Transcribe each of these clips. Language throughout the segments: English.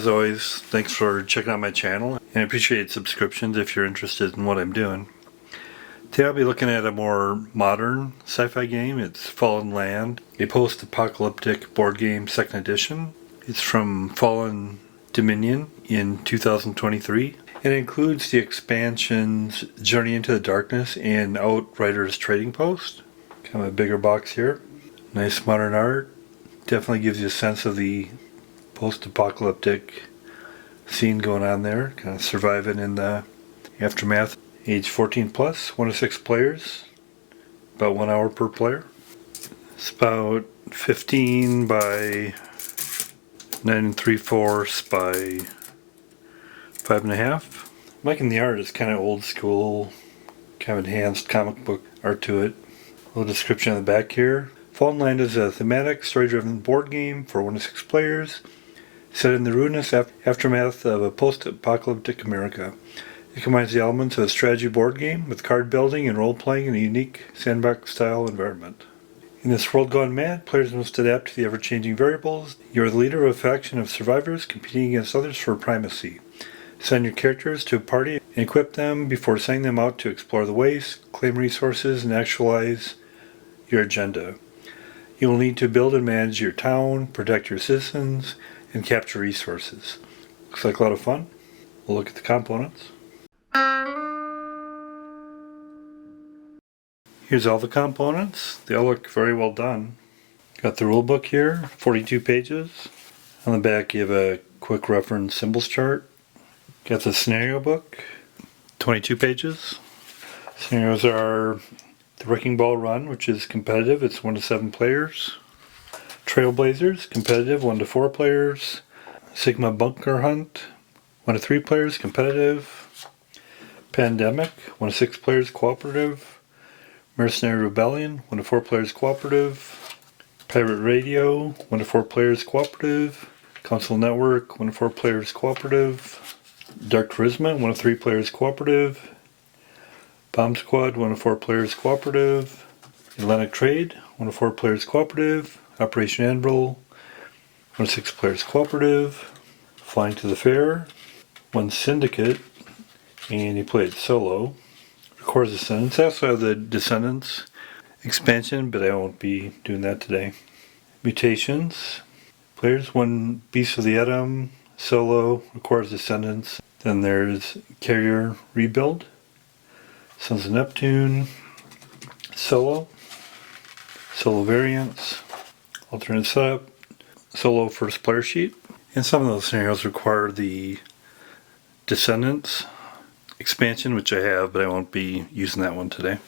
as always, thanks for checking out my channel, and I appreciate subscriptions if you're interested in what I'm doing. Today I'll be looking at a more modern sci-fi game. It's Fallen Land, a post-apocalyptic board game, 2nd edition. It's from Fallen Dominion in 2023. It includes the expansions Journey into the Darkness and Outriders Trading Post. Kind of a bigger box here. Nice modern art. Definitely gives you a sense of the post-apocalyptic scene going on there, kind of surviving in the aftermath. Age 14 plus, 1 to 6 players, about 1 hour per player. It's about 15 by 9 3/4 by 5.5. I'm liking the art. It's kind of old school, kind of enhanced comic book art to it. A little description on the back here. Fallen Land is a thematic, story-driven board game for 1 to 6 players, set in the ruinous aftermath of a post-apocalyptic America. It combines the elements of a strategy board game with card building and role-playing in a unique sandbox-style environment. In this world gone mad, players must adapt to the ever-changing variables. You are the leader of a faction of survivors competing against others for primacy. Assign your characters to a party and equip them before sending them out to explore the waste, claim resources, and actualize your agenda. You will need to build and manage your town, protect your citizens, and capture resources. Looks like a lot of fun. We'll look at the components. Here's all the components. They all look very well done. Got the rule book here, 42 pages. On the back you have a quick reference symbols chart. Got the scenario book, 22 pages. Scenarios are the Wrecking Ball Run, which is competitive, it's 1 to 7 players. Trailblazers, competitive, 1 to 4 players. Sigma Bunker Hunt, 1 to 3 players, competitive. Pandemic, 1 to 6 players, cooperative. Mercenary Rebellion, 1 to 4 players, cooperative. Pirate Radio, 1 to 4 players, cooperative. Council Network, 1 to 4 players, cooperative. Dark Charisma, 1 to 3 players, cooperative. Bomb Squad, 1 to 4 players, cooperative. Atlantic Trade, 1 to 4 players, cooperative. Operation Anvil, 1 to 6 players, cooperative. Flying to the Fair, 1 Syndicate, and you play it solo. Records Descendants. I also have the Descendants expansion, but I won't be doing that today. Mutations. Players, 1 Beast of the Atom, solo, Records Descendants. Then there's Carrier Rebuild. Sons of Neptune, solo. Solo variants. Alternate setup. Solo first player sheet. And some of those scenarios require the Descendants expansion, which I have, but I won't be using that one today.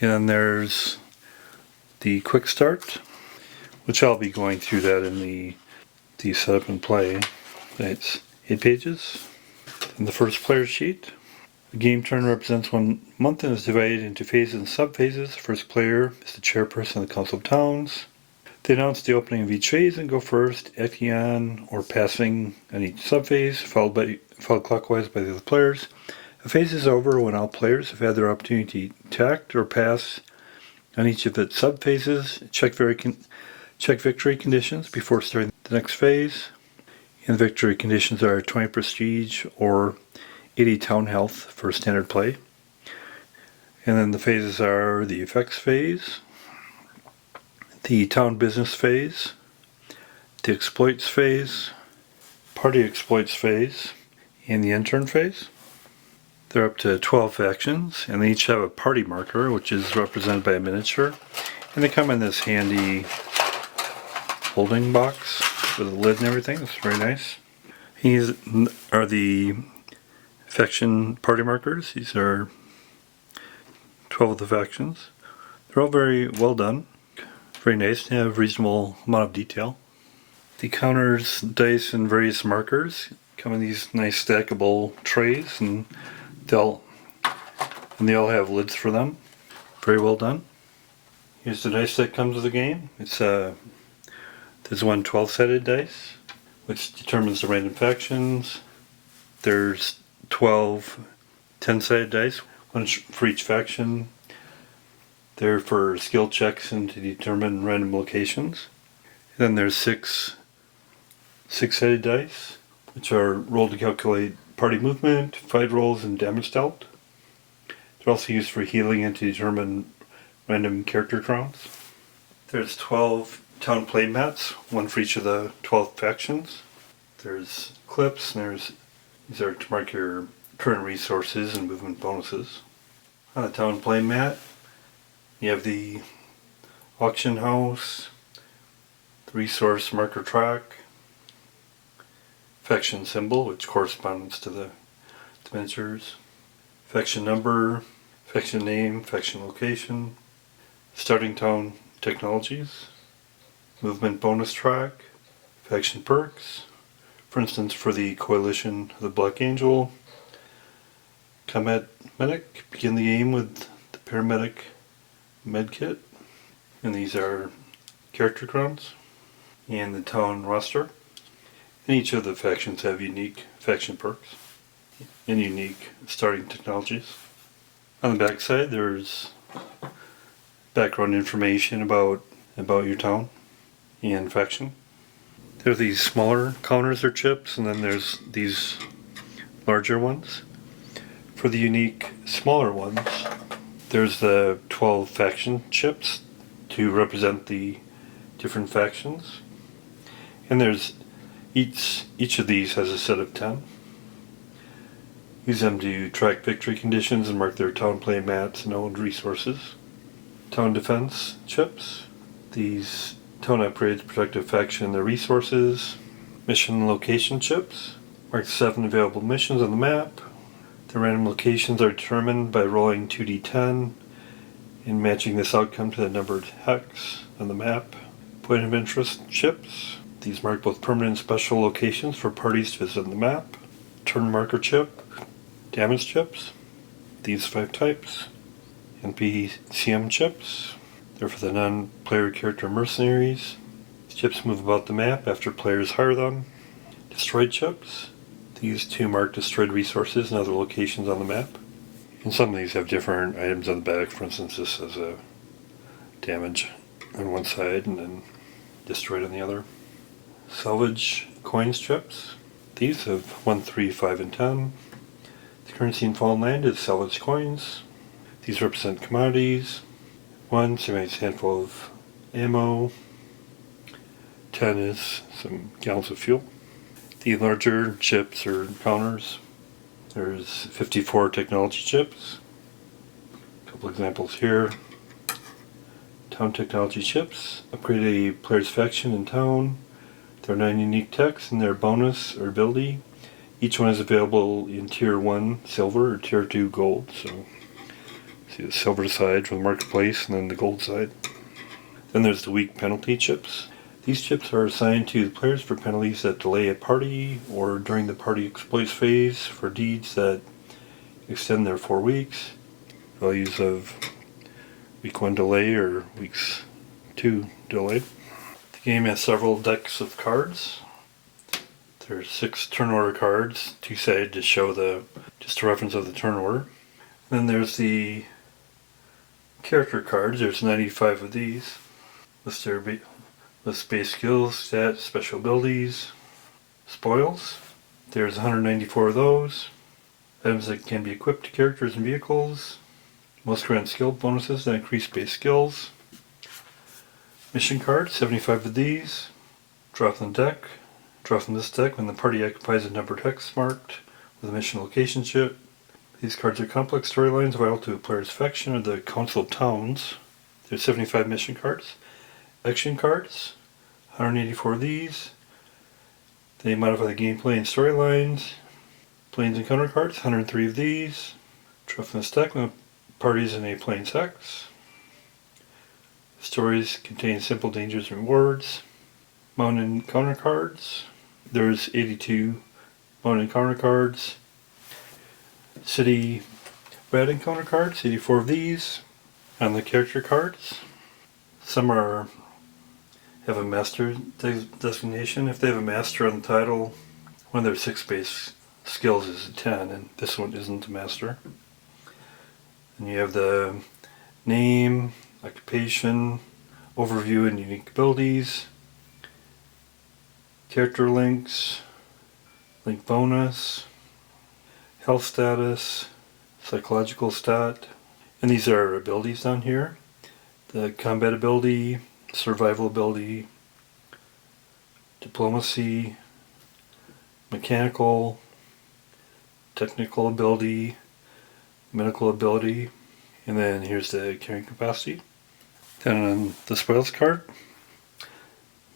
And then there's the quick start, which I'll be going through that in the setup and play. It's 8 pages. And the first player sheet. The game turn represents 1 month and is divided into phases and subphases. The first player is the chairperson of the Council of Towns. They announce the opening of each phase and go first, acting on or passing on each subphase, followed clockwise by the other players. A phase is over when all players have had their opportunity to act or pass on each of its subphases. Check victory conditions before starting the next phase. And the victory conditions are 20 prestige or 80 town health for standard play. And then the phases are the effects phase, the town business phase, the exploits phase, party exploits phase, and the intern phase. They're up to 12 factions, and they each have a party marker, which is represented by a miniature. And they come in this handy holding box with a lid and everything. It's very nice. These are the faction party markers. These are 12 of the factions. They're all very well done. Very nice. They have a reasonable amount of detail. The counters, dice, and various markers come in these nice stackable trays, and they all have lids for them. Very well done. Here's the dice that comes with the game. There's 1 12-sided dice, which determines the random factions. There's 12 10-sided dice, 1 for each faction. They're for skill checks and to determine random locations. And then there's 6 6-sided dice, which are rolled to calculate party movement, fight rolls, and damage dealt. They're also used for healing and to determine random character crowns. There's 12 town play mats, one for each of the 12 factions. There's clips, and these are to mark your current resources and movement bonuses. On the town play mat, you have the auction house, the resource marker track, faction symbol, which corresponds to the miniatures, faction number, faction name, faction location, starting town technologies, movement bonus track, faction perks. For instance, for the Coalition of the Black Angel, Combat Medic, begin the game with the Paramedic Medkit. And these are character crowns and the town roster. And each of the factions have unique faction perks and unique starting technologies. On the back side, there's background information about your town and faction. There are these smaller counters or chips, and then there's these larger ones. For the unique smaller ones, there's the 12 faction chips to represent the different factions. And there's each of these has a set of 10. Use them to track victory conditions and mark their town play mats and owned resources. Town defense chips. These town upgrades protect a faction and their resources. Mission location chips. Mark 7 available missions on the map. The random locations are determined by rolling 2d10 and matching this outcome to the numbered hex on the map. Point of interest chips. These mark both permanent and special locations for parties to visit on the map. Turn marker chip. Damage chips. These 5 types. NPCM chips. They're for the non-player character mercenaries. These chips move about the map after players hire them. Destroyed chips. These 2 mark destroyed resources and other locations on the map. And some of these have different items on the back. For instance, this has a damage on one side and then destroyed on the other. Salvage coins chips. These have 1, 3, 5, and 10. The currency in Fallen Land is salvage coins. These represent commodities. 1 simulates a handful of ammo. 10 is some gallons of fuel. The larger chips or counters, there's 54 technology chips. A couple examples here. Town technology chips. Upgrade a player's faction in town. There are 9 unique techs and their bonus or ability. Each one is available in Tier 1 silver or Tier 2 gold. So see the silver side from the marketplace and then the gold side. Then there's the weak penalty chips. These chips are assigned to the players for penalties that delay a party or during the party exploits phase for deeds that extend their 4 weeks. Values of week 1 delay or weeks 2 delay. The game has several decks of cards. There's 6 turn order cards, 2-sided to show just a reference of the turn order. Then there's the character cards. There's 95 of these. List base skills, stats, special abilities, spoils. There's 194 of those. Items that can be equipped to characters and vehicles. Most grant skill bonuses that increase base skills. Mission cards, 75 of these. Draw from the deck. Draw from this deck when the party occupies a numbered hex marked with a mission location chip. These cards are complex storylines vital to a player's faction or the Council of Towns. There's 75 mission cards. Action cards, 184 of these. They modify the gameplay and storylines. Planes and counter cards, 103 of these. Draw from this deck when the party is in a plane's hex. Stories contain simple dangers and rewards. Mount and counter cards. There's 82 mount and counter cards. City red and counter cards, 84 of these. On the character cards, some have a master designation. If they have a master on the title, one of their 6 base skills is a 10, and this one isn't a master. And you have the name, occupation, overview and unique abilities, character links, link bonus, health status, psychological stat, and these are abilities down here. The combat ability, survival ability, diplomacy, mechanical, technical ability, medical ability, and then here's the carrying capacity. Then on the spoils card,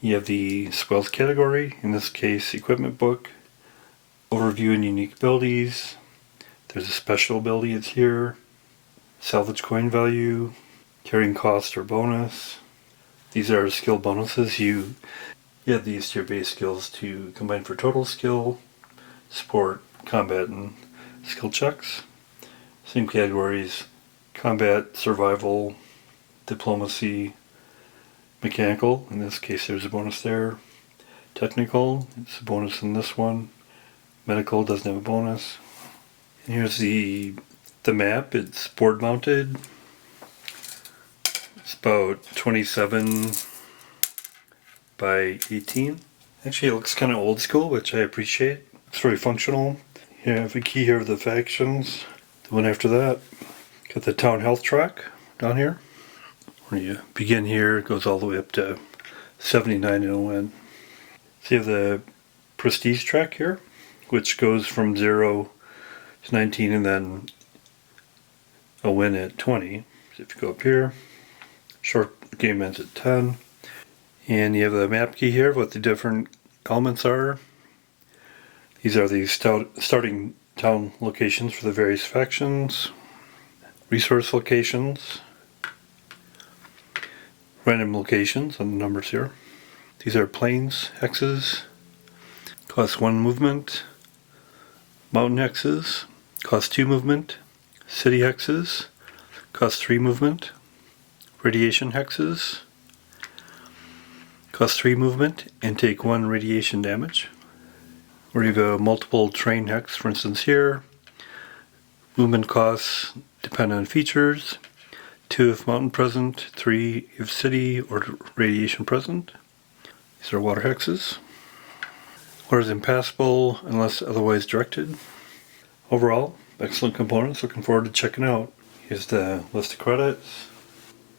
you have the spoils category, in this case equipment book, overview and unique abilities. There's a special ability, it's here, salvage coin value, carrying cost or bonus. These are skill bonuses. You add these to your base skills to combine for total skill, support, combat, and skill checks. Same categories: combat, survival, diplomacy, mechanical. In this case, there's a bonus there. Technical, it's a bonus in this one. Medical doesn't have a bonus. And here's the map. It's board mounted. It's about 27 by 18. Actually, it looks kind of old school, which I appreciate. It's very functional. You have a key here of the factions. The one after that, got the town health track down here. When you begin here, it goes all the way up to 79 in a win. So you have the prestige track here, which goes from 0 to 19 and then a win at 20. So if you go up here, short game ends at 10. And you have the map key here, what the different elements are. These are the starting town locations for the various factions, resource locations, random locations on the numbers here. These are plains hexes, cost 1 movement, mountain hexes, cost 2 movement, city hexes, cost 3 movement, radiation hexes, cost 3 movement, and take 1 radiation damage. Or you have a multiple train hex, for instance here. Movement costs depend on features. 2 if mountain present, 3 if city or radiation present. These are water hexes. Water is impassable unless otherwise directed. Overall, excellent components. Looking forward to checking out. Here's the list of credits.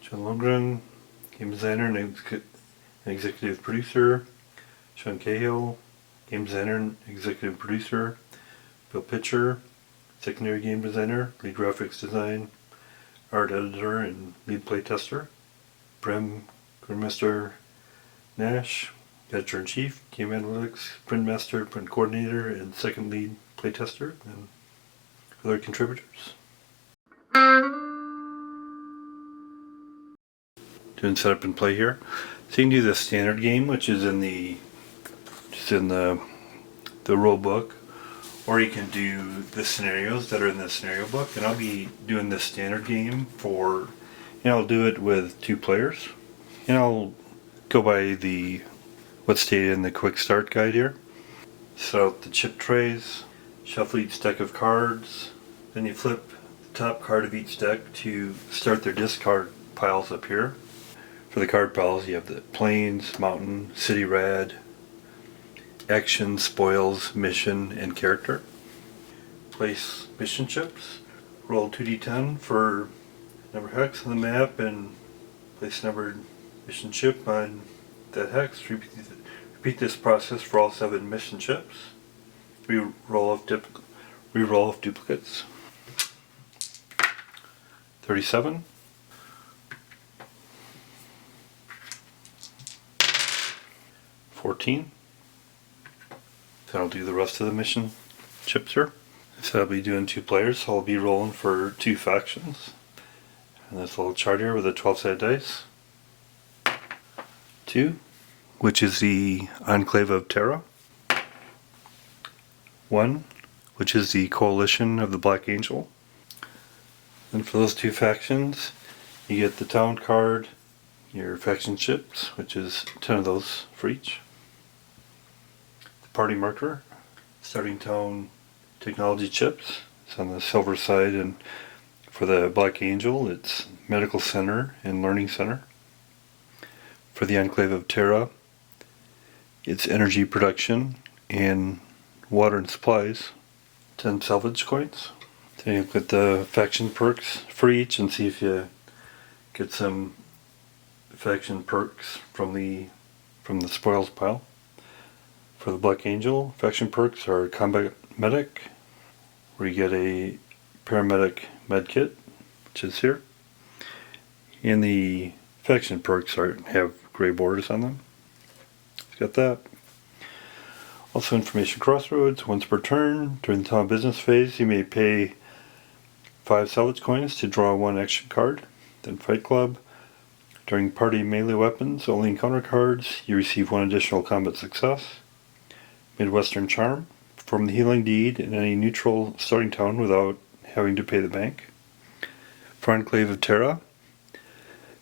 John Lundgren, game designer and executive producer. Sean Cahill, game designer and executive producer. Bill Pitcher, secondary game designer, lead graphics design, art editor, and lead playtester. Brem Grandmaster Nash, editor-in-chief, game analytics, print master, print coordinator, and second lead playtester, and other contributors. Doing setup and play here. So you can do the standard game, which is in the rule book, or you can do the scenarios that are in the scenario book. And I'll be doing the standard game for, I'll do it with 2 players, and I'll go by what's stated in the quick start guide here. Set out the chip trays, shuffle each deck of cards, then you flip the top card of each deck to start their discard piles up here. For the card piles, you have the plains, mountain, city rad, action, spoils, mission, and character. Place mission chips. Roll 2d10 for number hex on the map and place numbered mission chip on that hex. Repeat this process for all 7 mission chips. Re-roll off duplicates. 37. 14. So I'll do the rest of the mission chips here. So I'll be doing 2 players, so I'll be rolling for 2 factions. And this little chart here with a 12-sided dice. 2, which is the Enclave of Terra. 1, which is the Coalition of the Black Angel. And for those 2 factions, you get the town card, your faction chips, which is 10 of those for each. The party marker, starting town technology chips. It's on the silver side, and for the Black Angel, it's Medical Center and Learning Center. For the Enclave of Terra, it's energy production and water and supplies, 10 salvage coins. Then you look at the faction perks for each and see if you get some faction perks from the spoils pile. For the Black Angel, faction perks are Combat Medic, where you get a paramedic med kit, which is here. And the faction perks have gray borders on them. It's got that. Also information crossroads, once per turn. During the town business phase, you may pay 5 salvage coins to draw 1 action card. Then Fight Club. During party melee weapons, only encounter cards, you receive 1 additional combat success. Midwestern Charm. Perform the healing deed in any neutral starting town without having to pay the bank. For Enclave of Terra.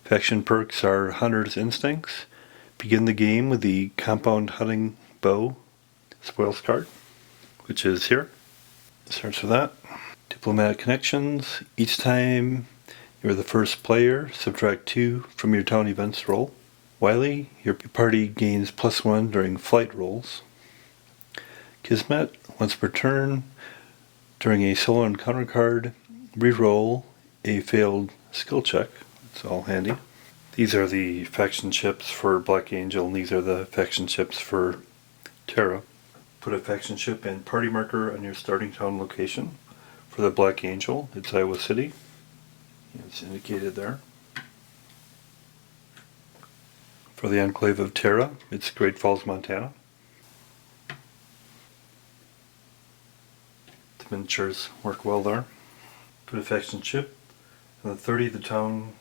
Faction perks are Hunter's Instincts. Begin the game with the Compound Hunting Bow spoils card, which is here. Starts with that. Diplomatic Connections. Each time you're the first player, subtract 2 from your town events roll. Wily, your party gains +1 during flight rolls. Kismet, once per turn, during a solo encounter card, re-roll a failed skill check. It's all handy. These are the faction chips for Black Angel, and these are the faction chips for Terra. Put a faction chip and party marker on your starting town location. For the Black Angel, it's Iowa City. It's indicated there. For the Enclave of Terra, it's Great Falls, Montana. The miniatures work well there. Put a faction chip on the 30, the town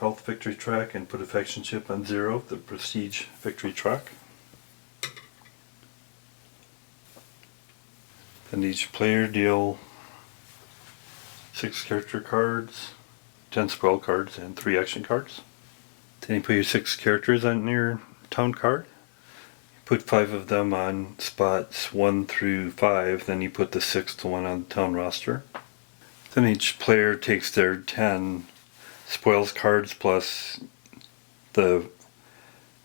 health victory track, and put a faction chip on 0, the prestige victory track. Then each player deal 6 character cards, 10 spoil cards, and 3 action cards. Then you put your 6 characters on your town card. You put 5 of them on spots 1 through 5, then you put the 6th one on the town roster. Then each player takes their 10 spoils cards plus the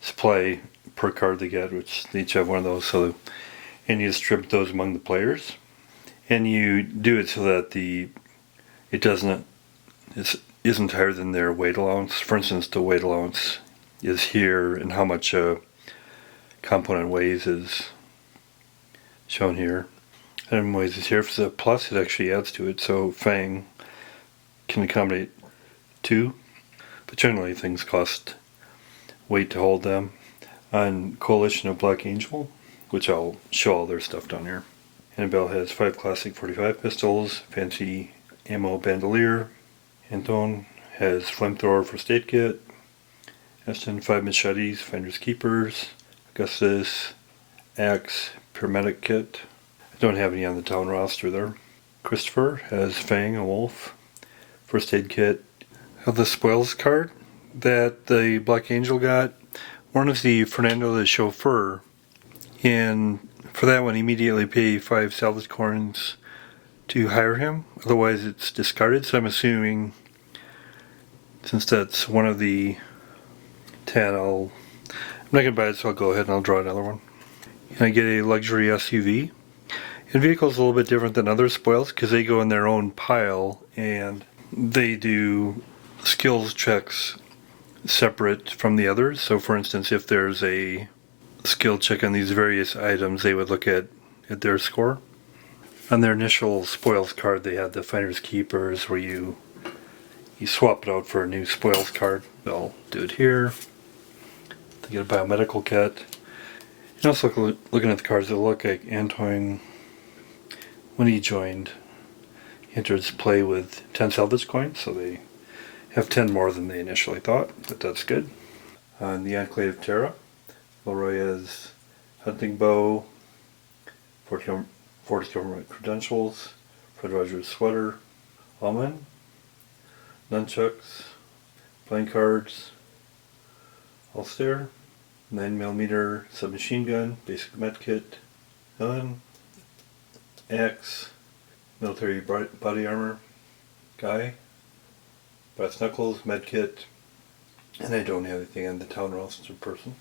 supply per card they get, which they each have one of those, and you distribute those among the players. And you do it so that it isn't higher than their weight allowance. For instance, the weight allowance is here, and how much a component weighs is shown here. And weighs is here. If it's a plus, it actually adds to it. So Fang can accommodate 2, but generally things cost weight to hold them. On Coalition of Black Angel, which I'll show all their stuff down here. Annabelle has 5 classic 45 pistols, fancy ammo bandolier. Anton has flamethrower first aid kit. Ashton 5 machetes, finders keepers. Augustus axe paramedic kit. I don't have any on the town roster there. Christopher has Fang, a wolf, first aid kit. The spoils card that the Black Angel got, one is the Fernando the chauffeur, and for that one immediately pay 5 salvage coins to hire him, otherwise it's discarded. So I'm assuming, since that's one of the 10, I'm not going to buy it, so I'll go ahead and I'll draw another one. And I get a luxury SUV. And vehicle's a little bit different than other spoils because they go in their own pile and they do skills checks separate from the others. So for instance, if there's a skill check on these various items, they would look at their score. On their initial spoils card, they had the Finders Keepers where you swap it out for a new spoils card. I'll do it here. They get a biomedical kit. And also looking at the cards, they look like Antoine, when he joined, he entered his play with 10 salvage coins, so they have 10 more than they initially thought, but that's good. On the Enclave of Terra, Leroy has hunting bow, 40 government credentials, Fred Rogers sweater, almond, nunchucks, playing cards, Ulster, 9mm submachine gun, basic med kit, Helen, axe, military body armor, Guy, brass knuckles, med kit, and I don't have anything on the town roster person.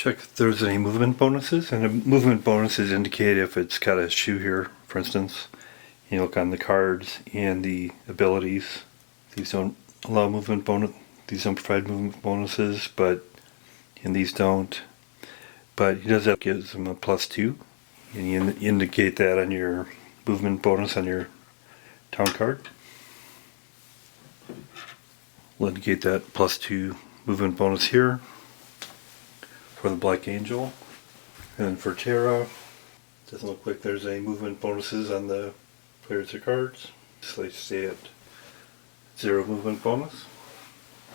Check if there's any movement bonuses, and the movement bonuses indicate if it's got a shoe here, for instance. You look on the cards and the abilities. These don't allow movement bonus. These don't provide movement bonuses, and these don't. But he does that, gives them a +2, and you indicate that on your movement bonus on your town card. We'll indicate that +2 movement bonus here for the Black Angel. And then for Terra, it doesn't look like there's any movement bonuses on the players or cards. So they stay at 0 movement bonus.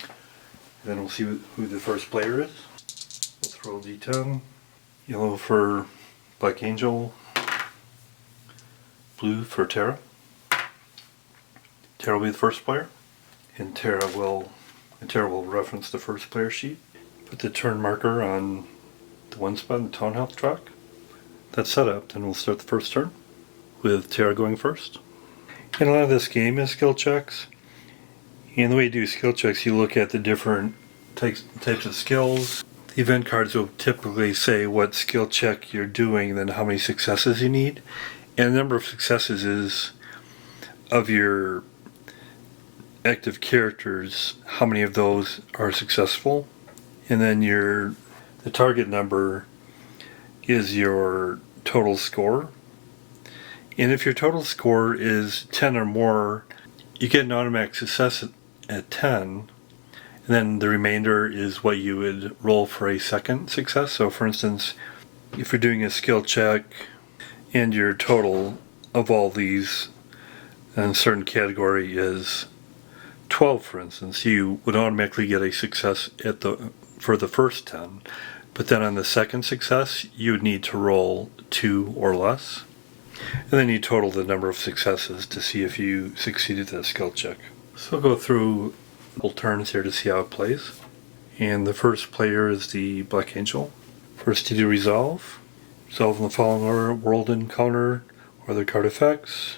And then we'll see who the first player is. Let's roll D10. Yellow for Black Angel. Blue for Terra. Terra will be the first player. And Terra will reference the first player sheet. Put the turn marker on the one spot in the town health track. That's set up, then we'll start the first turn with Terra going first. And a lot of this game is skill checks. And the way you do skill checks, you look at the different types of skills. The event cards will typically say what skill check you're doing, then how many successes you need. And the number of successes is of your active characters, how many of those are successful. And then the target number is your total score. And if your total score is 10 or more, you get an automatic success at 10, and then the remainder is what you would roll for a second success. So for instance, if you're doing a skill check and your total of all these in a certain category is 12, for instance, you would automatically get a success for the first 10. But then on the second success, you would need to roll 2 or less. And then you total the number of successes to see if you succeeded that skill check. So we'll go through a couple turns here to see how it plays. And the first player is the Black Angel. First you do Resolve. Resolve in the following order: world encounter or other card effects.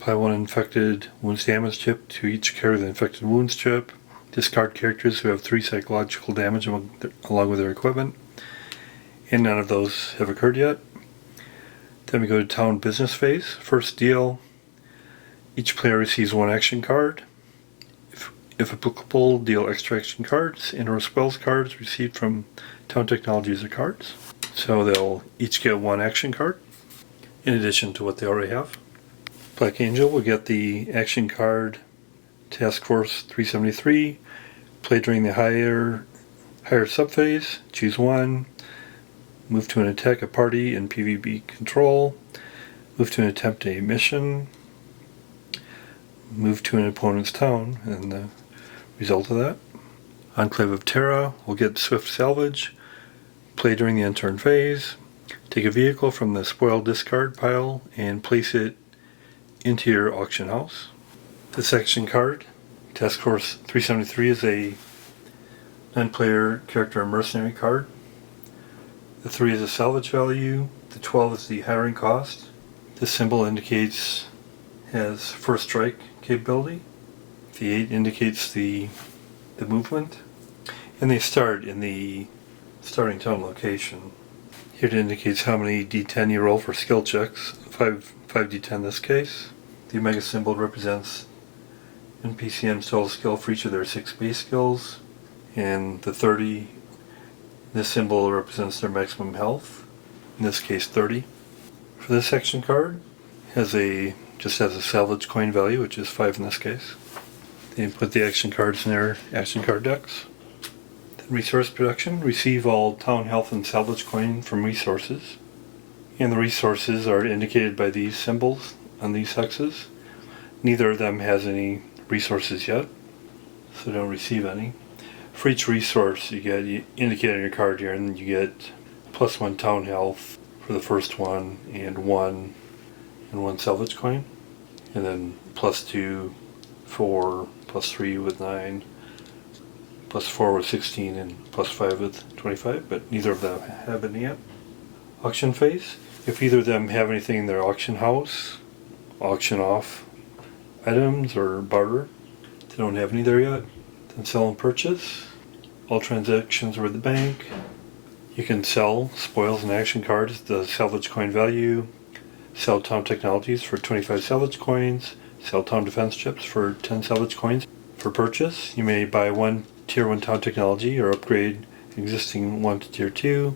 Apply 1 infected wounds damage chip to each character with the infected wounds chip. Discard characters who have 3 psychological damage along with their equipment. And none of those have occurred yet. Then we go to Town Business Phase. First deal, each player receives 1 action card. If applicable, deal extra action cards and or spells cards received from Town Technology user cards. So they'll each get 1 action card in addition to what they already have. Black Angel will get the action card Task Force 373, play during the higher subphase, choose 1, move to an attack a party in PvP control, move to an attempt a mission, move to an opponent's town, and the result of that. Enclave of Terra will get Swift Salvage, play during the end turn phase, take a vehicle from the spoiled discard pile and place it into your auction house. This action card, Task Force 373, is a 9-player character mercenary card. The 3 is a salvage value, the 12 is the hiring cost. This symbol has first strike capability. The 8 indicates the movement. And they start in the starting town location. Here it indicates how many D10 you roll for skill checks, 5 D10 in this case. The Omega symbol represents NPCM's total skill for each of their 6 base skills, and the 30, this symbol represents their maximum health, in this case 30. For this action card, just has a salvage coin value, which is 5 in this case. They put the action cards in their action card decks. Then resource production, receive all town health and salvage coin from resources, and the resources are indicated by these symbols on these hexes. Neither of them has any resources yet, so don't receive any. For each resource you indicate on your card here, and you get +1 town health for the first one, and 1 salvage coin, and then +2, 4, +3 with 9, +4 with 16, and +5 with 25, but neither of them have any yet. Auction phase. If either of them have anything in their auction house, auction off items or barter. They don't have any there yet. Then sell and purchase. All transactions are with the bank. You can sell spoils and action cards, the salvage coin value, sell town technologies for 25 salvage coins, sell town defense chips for 10 salvage coins. For purchase, you may buy one Tier 1 town technology or upgrade existing one to Tier 2,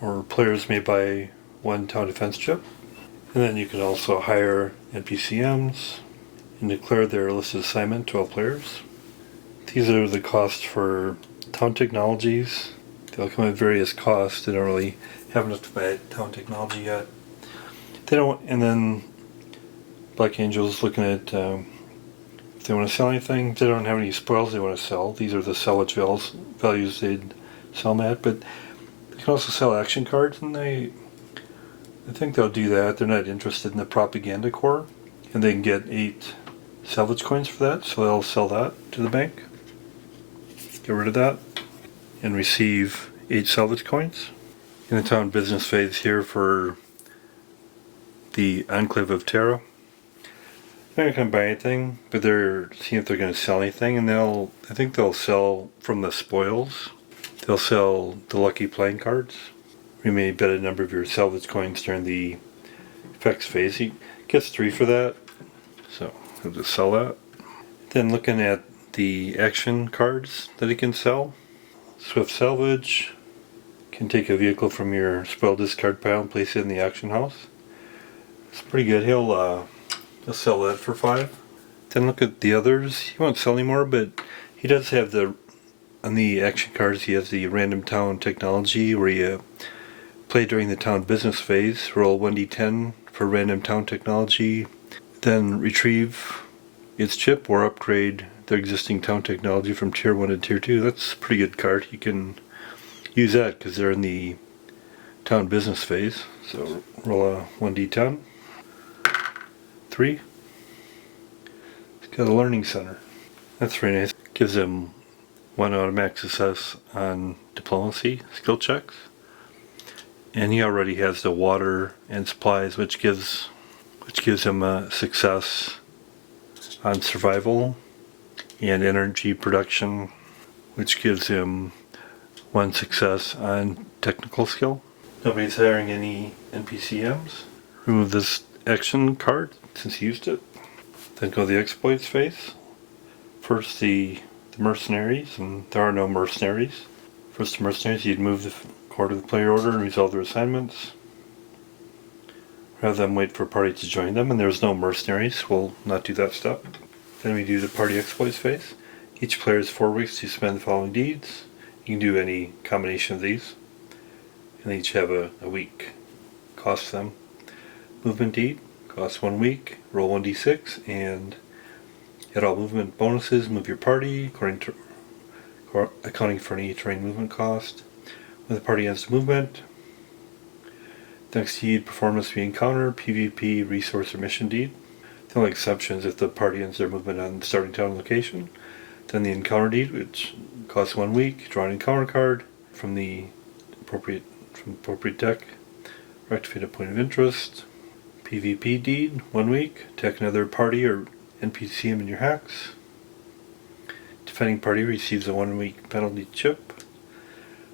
or players may buy one town defense chip. And then you can also hire NPCMs and declare their listed assignment to all players. These are the costs for town technologies. They'll come at various costs. They don't really have enough to buy town technology yet. They don't. And then Black Angel's looking at if they want to sell anything. They don't have any spoils they want to sell. These are the salvage values they'd sell them at. But they can also sell action cards, and I think they'll do that. They're not interested in the propaganda core, and they can get 8 salvage coins for that, so they'll sell that to the bank. Get rid of that, and receive 8 salvage coins. In the town business phase here for the Enclave of Terra, they're not going to buy anything, but they're seeing if they're going to sell anything, and I think they'll sell from the spoils. They'll sell the lucky playing cards. You may bet a number of your salvage coins during the effects phase. He gets 3 for that, so he'll just sell that. Then looking at the action cards that he can sell. Swift Salvage can take a vehicle from your spoil discard pile and place it in the action house. It's pretty good. He'll sell that for 5. Then look at the others. He won't sell anymore, but he does have on the action cards, he has the random town technology where you play during the town business phase, roll 1d10 for random town technology, then retrieve its chip or upgrade their existing town technology from Tier 1 to Tier 2. That's a pretty good card. You can use that because they're in the town business phase. So roll a 1d10. 3. It's got a learning center. That's very nice. Gives them 1 automatic success on diplomacy skill checks. And he already has the water and supplies, which gives him a success on survival and energy production, which gives him 1 success on technical skill. Nobody's hiring any NPCMs. Remove this action card since he used it. Then go to the exploits phase. First the mercenaries, and there are no mercenaries. First the mercenaries, you'd move the core to the player order and resolve their assignments. Have them wait for a party to join them, and there's no mercenaries. We'll not do that step. Then we do the party exploits phase. Each player has 4 weeks to spend the following deeds. You can do any combination of these, and they each have a week. Cost them. Movement deed costs 1 week. Roll 1d6 and add all movement bonuses. Move your party accounting for any terrain movement cost. When the party ends the movement, the next deed performed must be encounter, PvP, resource, or mission deed. The only exception is if the party ends their movement on the starting town location. Then the encounter deed, which costs 1 week. Draw an encounter card from the appropriate deck. Or activate a point of interest. PvP deed, 1 week. Attack another party or NPCM in your hex. Defending party receives a 1 week penalty chip.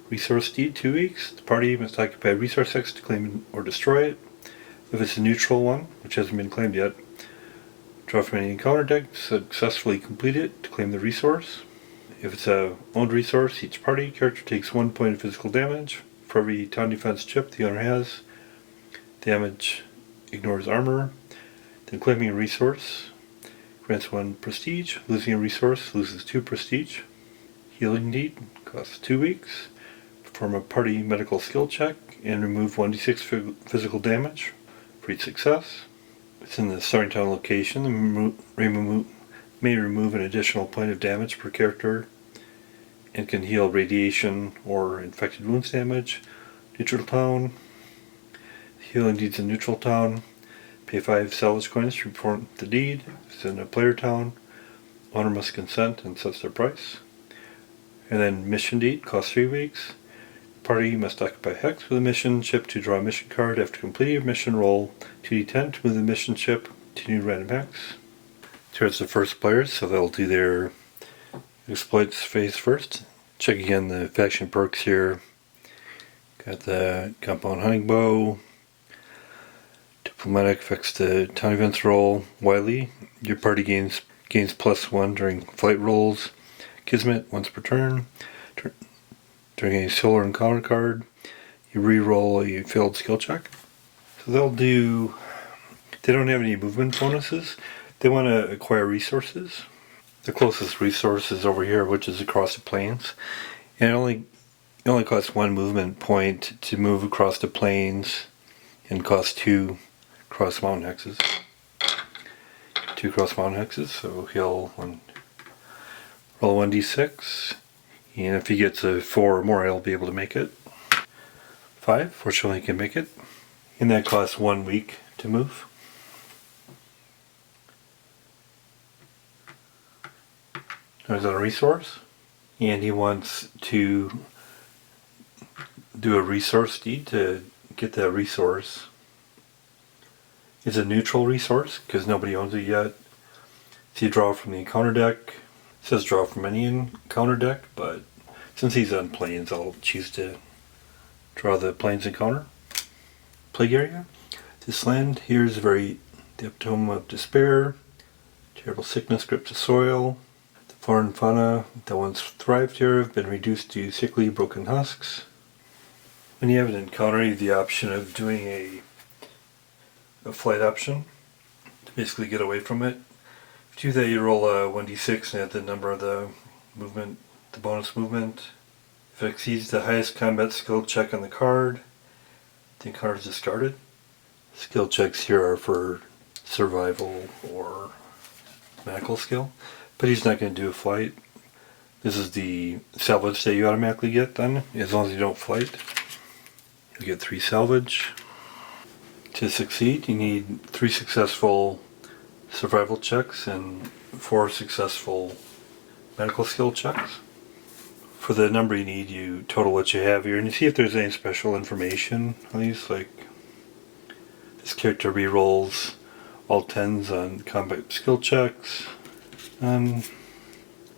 Resource deed, 2 weeks. The party must occupy a resource X to claim or destroy it. If it's a neutral one, which hasn't been claimed yet, draw from any encounter deck, successfully complete it to claim the resource. If it's a owned resource, each party character takes 1 point of physical damage. For every town defense chip the owner has, damage ignores armor. Then claiming a resource grants 1 prestige. Losing a resource loses 2 prestige. Healing deed costs 2 weeks. Perform a party medical skill check and remove 1d6 physical damage for each success. It's in the starting town location. May remove an additional point of damage per character and can heal radiation or infected wounds damage. Neutral town. Healing deeds in neutral town. Pay 5 salvage coins to perform the deed. If it's in a player town, owner must consent and sets their price. And then mission deed costs 3 weeks. Party must occupy hex with a mission chip to draw a mission card. After completing your mission, roll 2d10 to move the mission chip to new random hex. Here's the first players, so they'll do their exploits phase first. Check again the faction perks here. Got the compound hunting bow. Diplomatic affects the town events roll. Wily, your party gains +1 during flight rolls. Kismet, once per turn. During a solar encounter card, you re-roll a failed skill check. So they don't have any movement bonuses. They want to acquire resources. The closest resource is over here, which is across the plains. And it only costs 1 movement point to move across the plains, and costs 2 cross mountain hexes. 2 cross mountain hexes, so he'll roll 1d6, and if he gets a 4 or more, he'll be able to make it. 5, fortunately he can make it. And that costs 1 week to move. There's a resource, and he wants to do a resource deed to get that resource. It's a neutral resource because nobody owns it yet. So you draw from the encounter deck. It says draw from any encounter deck, but since he's on plains, I'll choose to draw the plains encounter. Plague area. This land here is the epitome of despair. Terrible sickness grips the soil. The flora and fauna that once thrived here have been reduced to sickly, broken husks. When you have an encounter, you have the option of doing a flight option to basically get away from it. If you do that, you roll a 1d6 and add the number of the movement, the bonus movement. If it exceeds the highest combat skill check on the card, the encounter is discarded. Skill checks here are for survival or medical skill, but he's not going to do a flight. This is the salvage that you automatically get then, as long as you don't flight. You'll get 3 salvage. To succeed, you need 3 successful survival checks and 4 successful medical skill checks. For the number you need, you total what you have here, and you see if there's any special information on these, like this character re-rolls all 10s on combat skill checks. Party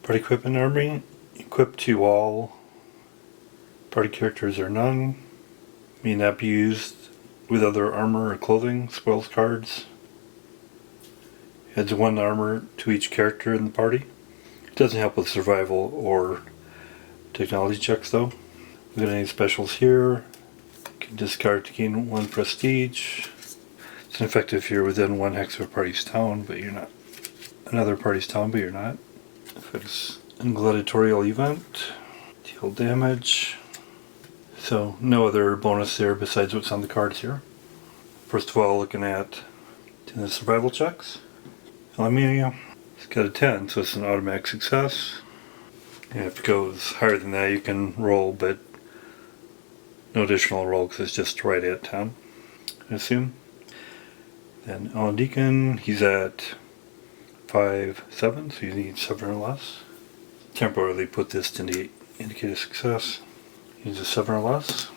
equipment armory, equipped to all party characters or none. May not be used with other armor or clothing. Spoils cards. Adds 1 armor to each character in the party. It doesn't help with survival or technology checks though. We've got any specials here. You can discard to gain 1 prestige. It's ineffective if you're within 1 hex of a party's town, but you're not. Another party's town, but you're not. Affects an gladiatorial event. Deal damage. So no other bonus there besides what's on the cards here. First of all, looking at the survival checks. Aluminum, it's got a 10, so it's an automatic success. And if it goes higher than that, you can roll, but no additional roll because it's just right at 10, I assume. Then Alan Deacon, he's at 5-7, so you need 7 or less. Temporarily put this to indicate a success. Use a 7 or less.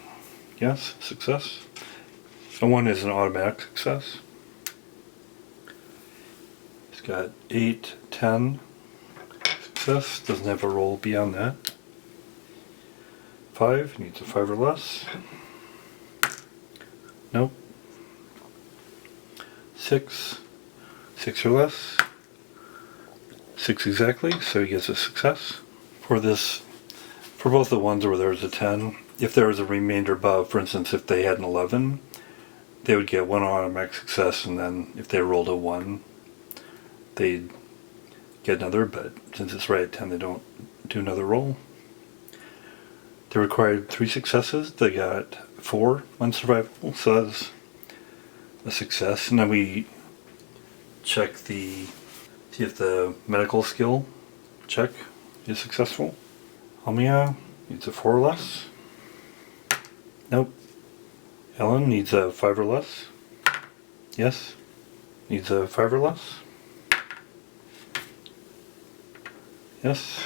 Yes, success. And 1 is an automatic success. It's got 8, 10. Success. Doesn't have a roll beyond that. 5 needs a 5 or less. Nope. 6 or less. 6 exactly, so he gets a success. For both the ones where there was a 10, if there was a remainder above, for instance, if they had an 11, they would get 1 automatic success, and then if they rolled a 1, they'd get another, but since it's right at 10, they don't do another roll. They required 3 successes, they got 4 on survival, so that's a success. And then we check see if the medical skill check is successful. Almia needs a 4 or less. Nope. Ellen needs a 5 or less. Yes. Needs a 5 or less. Yes.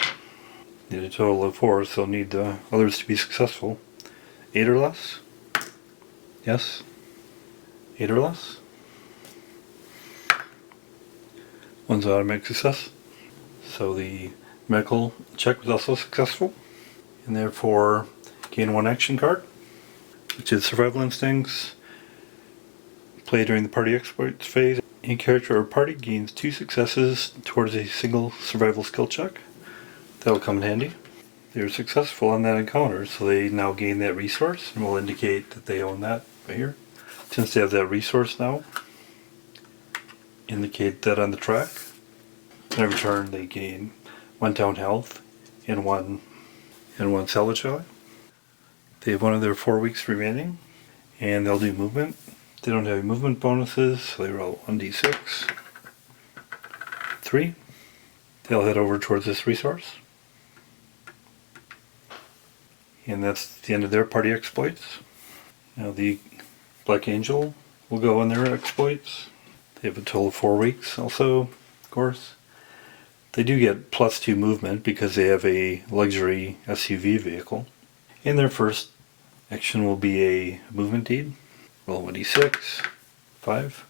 Need a total of 4, so need the others to be successful. 8 or less. Yes. 8 or less. 1's automatic success. So the medical check was also successful, and therefore gain 1 action card. which is survival instincts. Play during the party exploits phase. Any character or party gains 2 successes towards a single survival skill check. That'll come in handy. They were successful on that encounter, so they now gain that resource, and will indicate that they own that right here. Since they have that resource now, indicate that on the track. And every turn they gain 1 down health and 1 salvage value. They have one of their 4 weeks remaining, and they'll do movement. They don't have any movement bonuses, so they roll 1d6. 3. They'll head over towards this resource. And that's the end of their party exploits. Now the Black Angel will go on their exploits. They have a total of 4 weeks also, of course. They do get +2 movement because they have a luxury SUV vehicle. And their first action will be a movement deed. Roll 1d6, 5.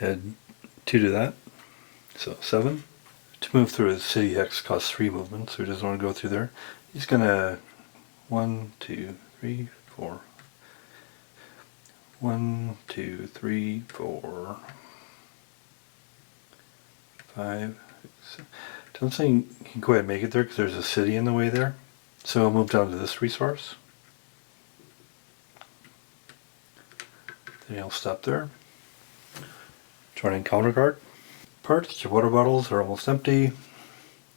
Add 2 to that, so 7. To move through a city hex costs 3 movement, so he doesn't want to go through there. He's gonna 1, 2, 3, 4. 1, 2, 3, 4, 5, 6. Don't think he can quite make it there because there's a city in the way there. So I'll move down to this resource. Then he'll stop there. Join encounter card. Parts, your water bottles are almost empty.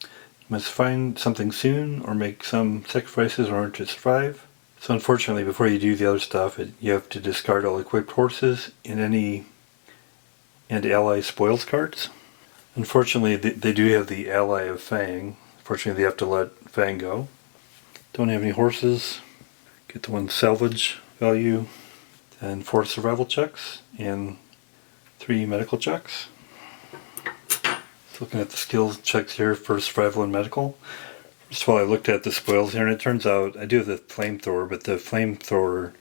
You must find something soon or make some sacrifices in order to survive. So unfortunately, before you do the other stuff, you have to discard all equipped horses and ally spoils cards. Unfortunately, they do have the ally of Fang. Unfortunately, they have to let Fang go. Don't have any horses. Get the 1 salvage value, and 4 survival checks, and 3 medical checks. So looking at the skills checks here for survival and medical. First of all, I looked at the spoils here, and it turns out I do have the flamethrower, but the flamethrower,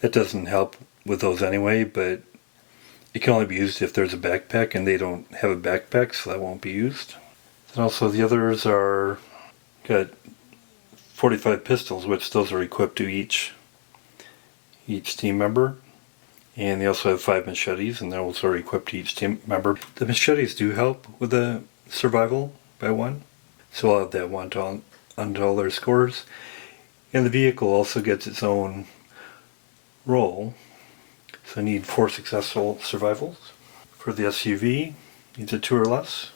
that doesn't help with those anyway, but it can only be used if there's a backpack, and they don't have a backpack, so that won't be used. And also the others are, got 45 pistols, which those are equipped to each team member. And they also have 5 machetes, and those are equipped to each team member. The machetes do help with the survival by 1. So I'll add that 1 onto all their scores. And the vehicle also gets its own roll. So I need 4 successful survivals. For the SUV, needs a 2 or less.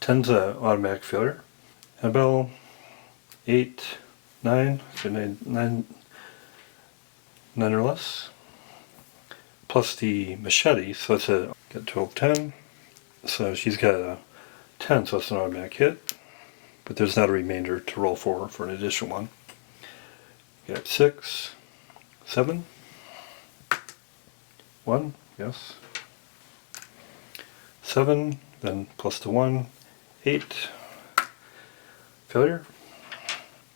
10's an automatic failure. Annabelle, 8, 9, so 9 or less. Plus the machete, so it's got 12, 10. So she's got a 10, so it's an automatic hit. But there's not a remainder to roll for an additional 1. Got 6, 7, 1, yes. 7, then plus the 1, 8, failure.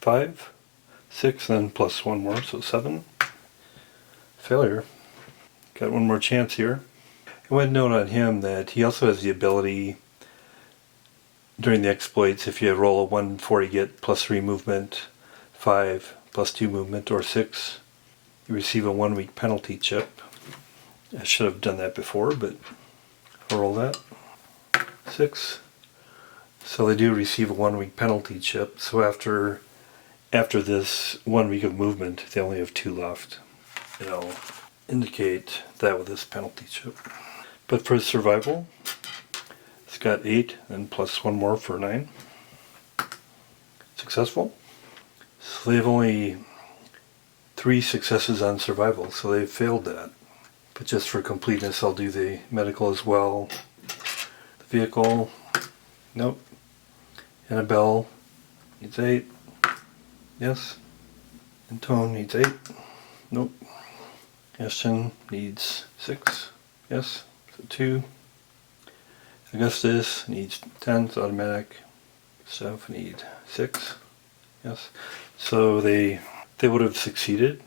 5, 6, then plus 1 more, so 7, failure. Got 1 more chance here. I want to note on him that he also has the ability during the exploits, if you roll a 1 4, you get +3 movement, 5 +2 movement, or 6, you receive a 1 week penalty chip. I should have done that before, but I'll roll that. 6. So they do receive a 1 week penalty chip, so after this 1 week of movement, they only have 2 left. It'll indicate that with this penalty chip. But for survival, it's got 8 and plus 1 more for 9. Successful. So they have only 3 successes on survival, so they've failed that. But just for completeness, I'll do the medical as well. The vehicle, nope. Annabelle needs 8. Yes. Antone needs 8. Nope. Ashton needs 6. Yes. So 2. Augustus needs 10. It's automatic. Steph need 6. Yes. So they would have succeeded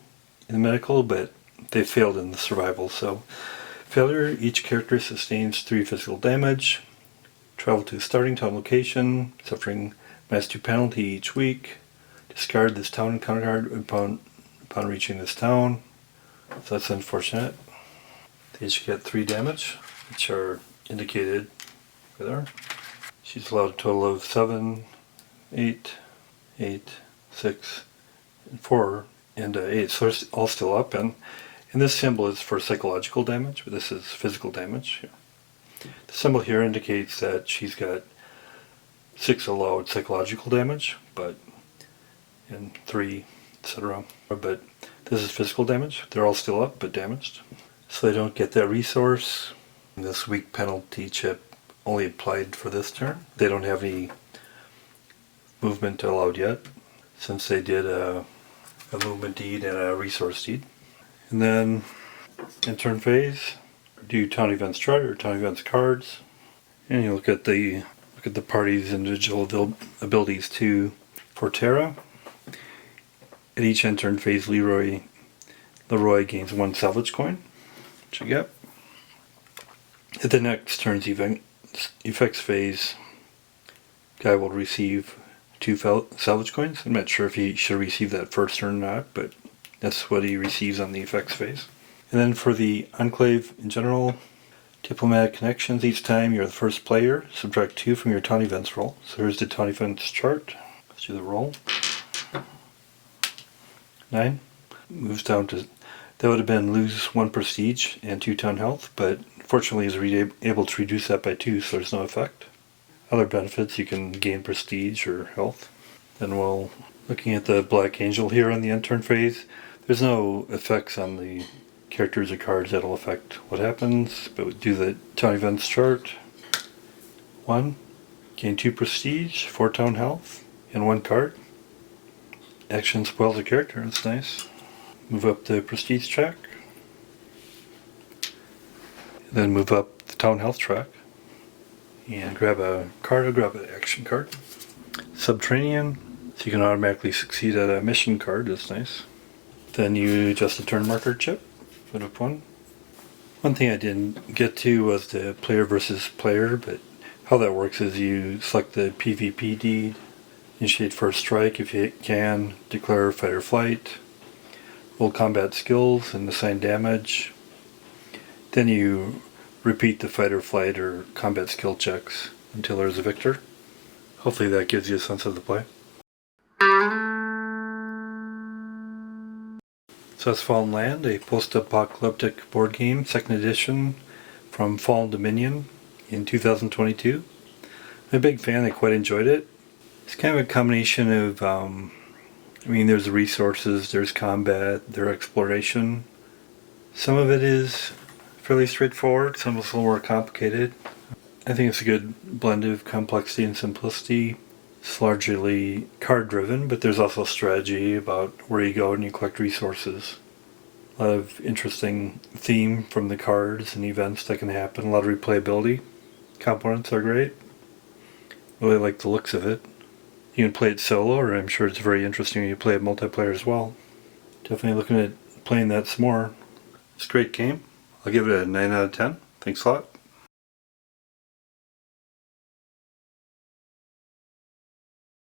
in the medical, but they failed in the survival. So failure, each character sustains 3 physical damage. Travel to the starting town location, suffering -2 penalty each week. Discard this town encounter card upon upon reaching this town. So that's unfortunate. They each get 3 damage, which are indicated right there. She's allowed a total of 7, 8, 8, 6, and 4, and 8. So they're all still up. And this symbol is for psychological damage, but this is physical damage. The symbol here indicates that she's got 6 allowed psychological damage, and 3, etc. But this is physical damage. They're all still up, but damaged. So they don't get that resource. This weak penalty chip only applied for this turn. They don't have any movement allowed yet, since they did a movement deed and a resource deed. And then in turn phase, do town events chart or town events cards, and you look at the party's individual abilities to Forterra. At each end turn phase, Leroy gains 1 salvage coin, which you get. At the next turn's effects phase, guy will receive 2 salvage coins. I'm not sure if he should receive that first turn or not, but that's what he receives on the effects phase. And then for the Enclave in general, diplomatic connections, each time you're the first player, subtract 2 from your town events roll. So here's the town events chart. Let's do the roll. 9. Moves down to, that would have been lose 1 prestige and 2 town health, but fortunately is able to reduce that by 2, so there's no effect. Other benefits, you can gain prestige or health. Then we'll, looking at the Black Angel here on the end turn phase, there's no effects on the characters or cards that'll affect what happens, but we do the town events chart. 1, gain 2 prestige, 4 town health, and 1 card. Action spoils a character, that's nice. Move up the prestige track. Then move up the town health track. And grab a card or grab an action card. Subterranean, so you can automatically succeed at a mission card, that's nice. Then you adjust the turn marker chip. Put up 1. One thing I didn't get to was the player versus player, but how that works is you select the PvP deed, initiate first strike if you can, declare fight or flight, roll combat skills and assign damage. Then you repeat the fight or flight or combat skill checks until there's a victor. Hopefully that gives you a sense of the play. So that's Fallen Land, a post-apocalyptic board game, 2nd edition from Fallen Dominion in 2022. I'm a big fan, I quite enjoyed it. It's kind of a combination of, there's the resources, there's combat, there's exploration. Some of it is fairly straightforward, some is a little more complicated. I think it's a good blend of complexity and simplicity. It's largely card driven, but there's also strategy about where you go and you collect resources. A lot of interesting theme from the cards and events that can happen, a lot of replayability. Components are great. Really like the looks of it. You can play it solo, or I'm sure it's very interesting when you play it multiplayer as well. Definitely looking at playing that some more. It's a great game. I'll give it a 9 out of 10. Thanks a lot.